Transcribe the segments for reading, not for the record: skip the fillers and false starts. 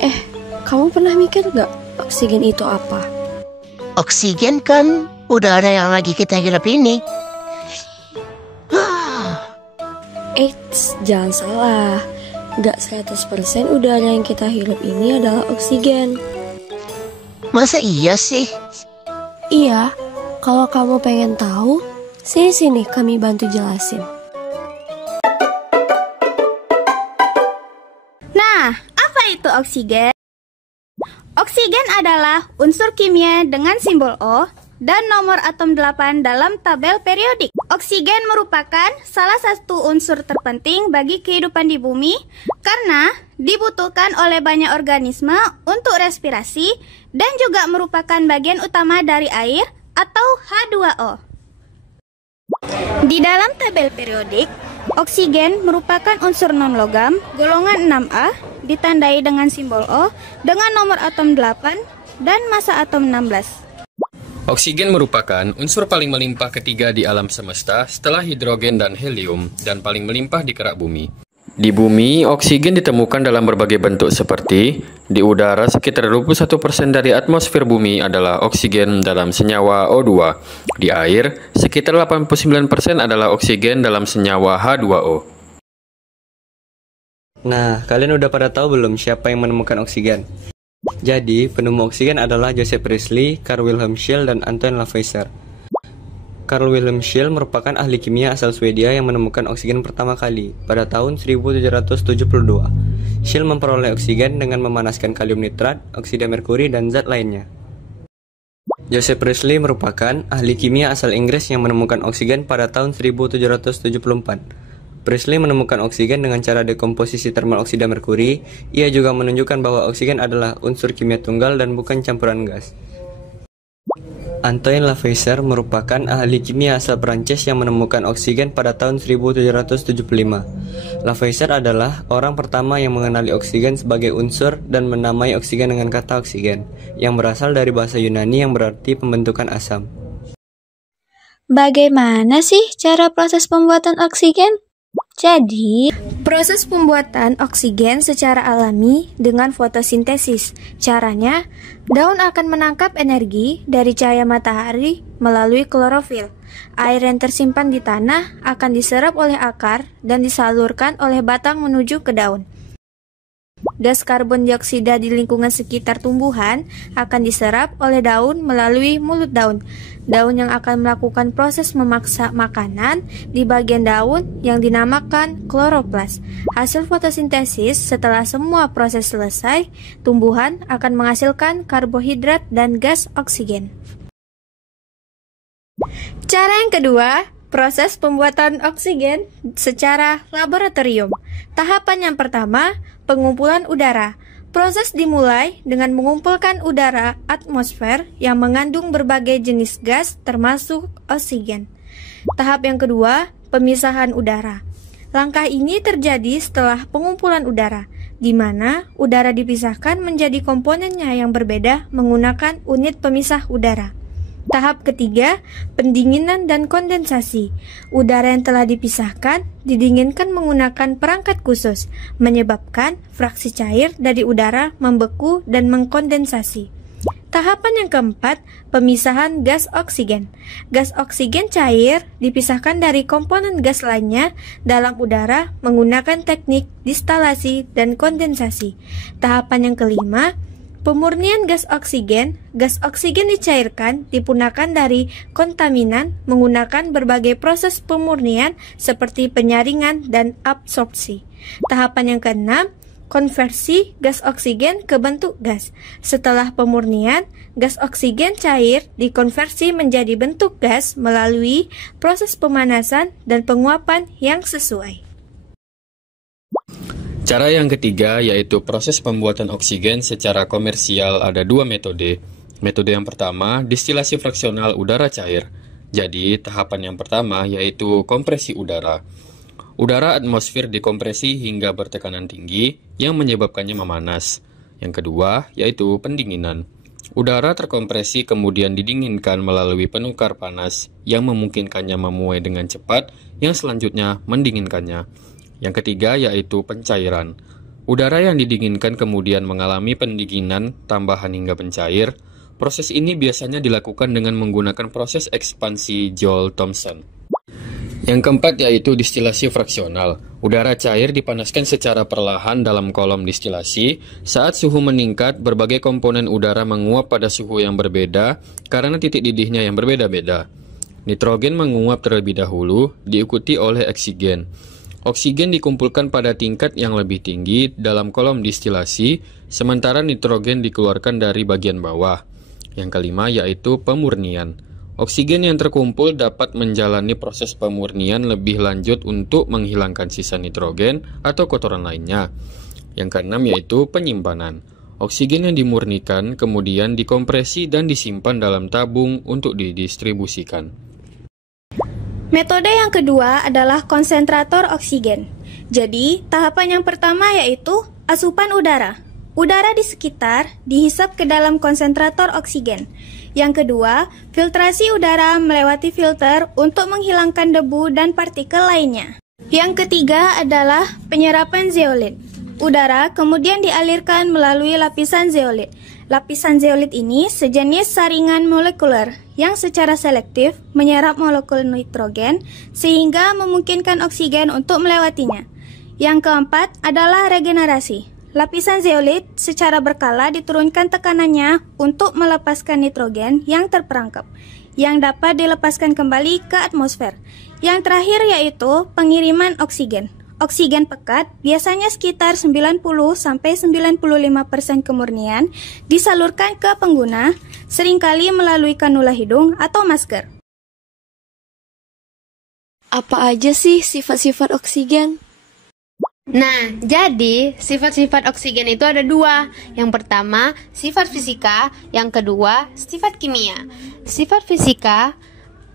Eh, kamu pernah mikir gak oksigen itu apa? Oksigen kan udara yang lagi kita hirup ini. Eits, jangan salah. Gak 100% udara yang kita hirup ini adalah oksigen. Masa iya sih? Iya, kalau kamu pengen tahu, sini kami bantu jelasin. Nah, apa itu oksigen? Oksigen adalah unsur kimia dengan simbol O dan nomor atom 8 dalam tabel periodik. Oksigen merupakan salah satu unsur terpenting bagi kehidupan di bumi karena dibutuhkan oleh banyak organisme untuk respirasi dan juga merupakan bagian utama dari air atau H2O. Di dalam tabel periodik, oksigen merupakan unsur non-logam golongan 6A ditandai dengan simbol O dengan nomor atom 8 dan massa atom 16. Oksigen merupakan unsur paling melimpah ketiga di alam semesta setelah hidrogen dan helium dan paling melimpah di kerak bumi. Di bumi, oksigen ditemukan dalam berbagai bentuk seperti di udara sekitar 21% dari atmosfer bumi adalah oksigen dalam senyawa O2. Di air, sekitar 89% adalah oksigen dalam senyawa H2O. Nah, kalian udah pada tahu belum siapa yang menemukan oksigen? Jadi, penemu oksigen adalah Joseph Priestley, Carl Wilhelm Scheele, dan Antoine Lavoisier. Carl Wilhelm Scheele merupakan ahli kimia asal Swedia yang menemukan oksigen pertama kali pada tahun 1772. Scheele memperoleh oksigen dengan memanaskan kalium nitrat, oksida merkuri, dan zat lainnya. Joseph Priestley merupakan ahli kimia asal Inggris yang menemukan oksigen pada tahun 1774. Priestley menemukan oksigen dengan cara dekomposisi termal oksida merkuri. Ia juga menunjukkan bahwa oksigen adalah unsur kimia tunggal dan bukan campuran gas. Antoine Lavoisier merupakan ahli kimia asal Prancis yang menemukan oksigen pada tahun 1775. Lavoisier adalah orang pertama yang mengenali oksigen sebagai unsur dan menamai oksigen dengan kata oksigen, yang berasal dari bahasa Yunani yang berarti pembentukan asam. Bagaimana sih cara proses pembuatan oksigen? Jadi, proses pembuatan oksigen secara alami dengan fotosintesis. Caranya, daun akan menangkap energi dari cahaya matahari melalui klorofil. Air yang tersimpan di tanah akan diserap oleh akar dan disalurkan oleh batang menuju ke daun. Gas karbon dioksida di lingkungan sekitar tumbuhan akan diserap oleh daun melalui mulut daun. Daun yang akan melakukan proses memaksa makanan di bagian daun yang dinamakan kloroplas. Hasil fotosintesis setelah semua proses selesai, tumbuhan akan menghasilkan karbohidrat dan gas oksigen. Cara yang kedua, proses pembuatan oksigen secara laboratorium. Tahapan yang pertama, pengumpulan udara. Proses dimulai dengan mengumpulkan udara atmosfer yang mengandung berbagai jenis gas termasuk oksigen. Tahap yang kedua, pemisahan udara. Langkah ini terjadi setelah pengumpulan udara, di mana udara dipisahkan menjadi komponennya yang berbeda menggunakan unit pemisah udara. Tahap ketiga, pendinginan dan kondensasi. Udara yang telah dipisahkan didinginkan menggunakan perangkat khusus, menyebabkan fraksi cair dari udara membeku dan mengkondensasi. Tahapan yang keempat, pemisahan gas oksigen. Gas oksigen cair dipisahkan dari komponen gas lainnya dalam udara menggunakan teknik distilasi dan kondensasi. Tahapan yang kelima, pemurnian gas oksigen. Gas oksigen dicairkan dipunahkan dari kontaminan menggunakan berbagai proses pemurnian seperti penyaringan dan absorpsi. Tahapan yang keenam, konversi gas oksigen ke bentuk gas. Setelah pemurnian, gas oksigen cair dikonversi menjadi bentuk gas melalui proses pemanasan dan penguapan yang sesuai. Cara yang ketiga yaitu proses pembuatan oksigen secara komersial. Ada dua metode. Metode yang pertama, distilasi fraksional udara cair. Jadi, tahapan yang pertama yaitu kompresi udara. Udara atmosfer dikompresi hingga bertekanan tinggi yang menyebabkannya memanas. Yang kedua yaitu pendinginan. Udara terkompresi kemudian didinginkan melalui penukar panas yang memungkinkannya memuai dengan cepat, yang selanjutnya mendinginkannya. Yang ketiga yaitu pencairan. Udara yang didinginkan kemudian mengalami pendinginan tambahan hingga pencair. Proses ini biasanya dilakukan dengan menggunakan proses ekspansi Joule-Thomson. Yang keempat yaitu distilasi fraksional. Udara cair dipanaskan secara perlahan dalam kolom distilasi. Saat suhu meningkat, berbagai komponen udara menguap pada suhu yang berbeda karena titik didihnya yang berbeda-beda. Nitrogen menguap terlebih dahulu, diikuti oleh oksigen. Oksigen dikumpulkan pada tingkat yang lebih tinggi dalam kolom distilasi, sementara nitrogen dikeluarkan dari bagian bawah. Yang kelima yaitu pemurnian. Oksigen yang terkumpul dapat menjalani proses pemurnian lebih lanjut untuk menghilangkan sisa nitrogen atau kotoran lainnya. Yang keenam yaitu penyimpanan. Oksigen yang dimurnikan kemudian dikompresi dan disimpan dalam tabung untuk didistribusikan. Metode yang kedua adalah konsentrator oksigen. Jadi, tahapan yang pertama yaitu asupan udara. Udara di sekitar dihisap ke dalam konsentrator oksigen. Yang kedua, filtrasi udara melewati filter untuk menghilangkan debu dan partikel lainnya. Yang ketiga adalah penyerapan zeolit. Udara kemudian dialirkan melalui lapisan zeolit. Lapisan zeolit ini sejenis saringan molekuler yang secara selektif menyerap molekul nitrogen sehingga memungkinkan oksigen untuk melewatinya. Yang keempat adalah regenerasi. Lapisan zeolit secara berkala diturunkan tekanannya untuk melepaskan nitrogen yang terperangkap, yang dapat dilepaskan kembali ke atmosfer. Yang terakhir yaitu pengiriman oksigen. Oksigen pekat biasanya sekitar 90-95% kemurnian disalurkan ke pengguna, seringkali melalui kanula hidung atau masker. Apa aja sih sifat-sifat oksigen? Nah, jadi sifat-sifat oksigen itu ada dua. Yang pertama, sifat fisika. Yang kedua, sifat kimia. Sifat fisika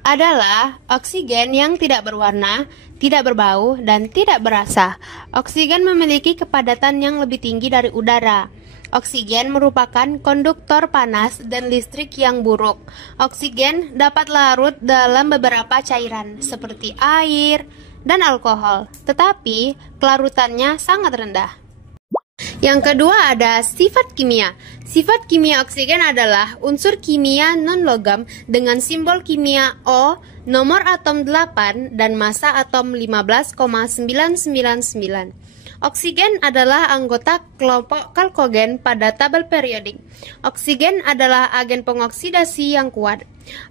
adalah oksigen yang tidak berwarna, tidak berbau, dan tidak berasa. Oksigen memiliki kepadatan yang lebih tinggi dari udara. Oksigen merupakan konduktor panas dan listrik yang buruk. Oksigen dapat larut dalam beberapa cairan seperti air dan alkohol, tetapi kelarutannya sangat rendah. Yang kedua ada sifat kimia. Sifat kimia oksigen adalah unsur kimia non-logam dengan simbol kimia O, nomor atom 8, dan massa atom 15,999. Oksigen adalah anggota kelompok kalkogen pada tabel periodik. Oksigen adalah agen pengoksidasi yang kuat.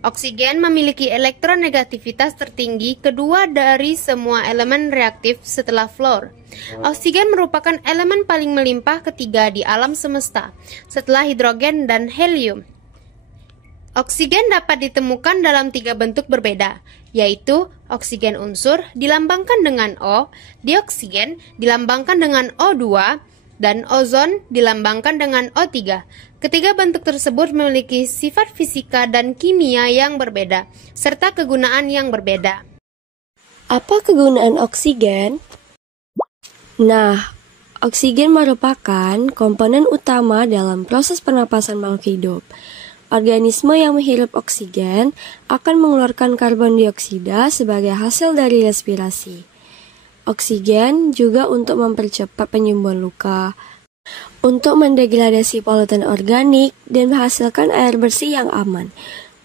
Oksigen memiliki elektronegativitas tertinggi kedua dari semua elemen reaktif setelah fluor. Oksigen merupakan elemen paling melimpah ketiga di alam semesta, setelah hidrogen dan helium. Oksigen dapat ditemukan dalam 3 bentuk berbeda, yaitu oksigen unsur dilambangkan dengan O, dioksigen dilambangkan dengan O2, dan ozon dilambangkan dengan O3. Ketiga bentuk tersebut memiliki sifat fisika dan kimia yang berbeda, serta kegunaan yang berbeda. Apa kegunaan oksigen? Nah, oksigen merupakan komponen utama dalam proses pernapasan makhluk hidup. Organisme yang menghirup oksigen akan mengeluarkan karbon dioksida sebagai hasil dari respirasi. Oksigen juga untuk mempercepat penyembuhan luka, untuk mendegradasi polutan organik dan menghasilkan air bersih yang aman,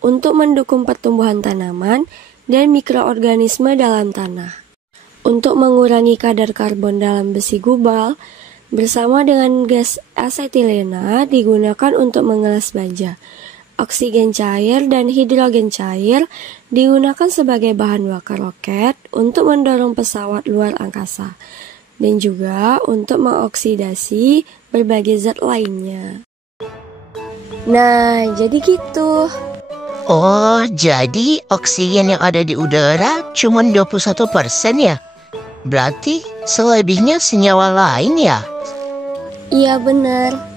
untuk mendukung pertumbuhan tanaman dan mikroorganisme dalam tanah, untuk mengurangi kadar karbon dalam besi gubal, bersama dengan gas asetilena digunakan untuk mengelas baja. Oksigen cair dan hidrogen cair digunakan sebagai bahan bakar roket untuk mendorong pesawat luar angkasa, dan juga untuk mengoksidasi berbagai zat lainnya. Nah, jadi gitu. Oh, jadi oksigen yang ada di udara cuma 21% ya? Berarti selebihnya senyawa lain ya? Iya benar.